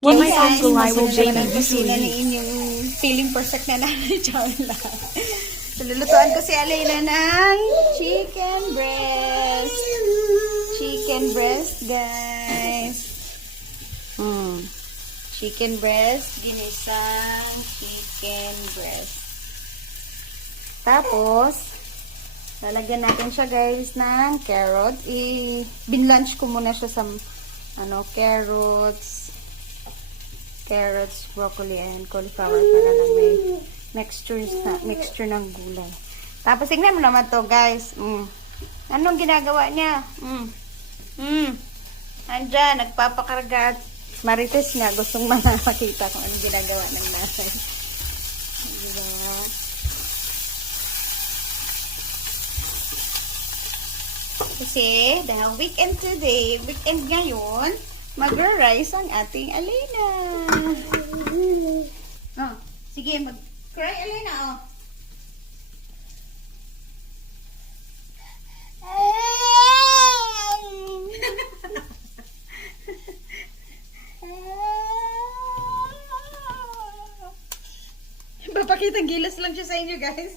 When my Guys, uncle I will masaya baby naman ang kusina ni inyong feeling perfect na nanay Charla. So, lulutuan ko si Alena ng chicken breast. Chicken breast, guys. Chicken breast, ginisang chicken breast. Tapos, lalagyan natin siya, guys, ng carrot. Binlunch ko muna siya sa carrots, broccoli, and cauliflower para lang may mixture ng gulay. Tapos, tignan mo naman to, guys. Anong ginagawa niya? Andyan, nagpapakarga at Marites nga, gustong makita kung anong ginagawa ng nanay. Diba? Kasi, dahil weekend today, weekend ngayon, magra-rice ang ating Alena. Oh, sige, mag-cry Alena, oh. Papakitang gilas lang siya sa inyo, guys.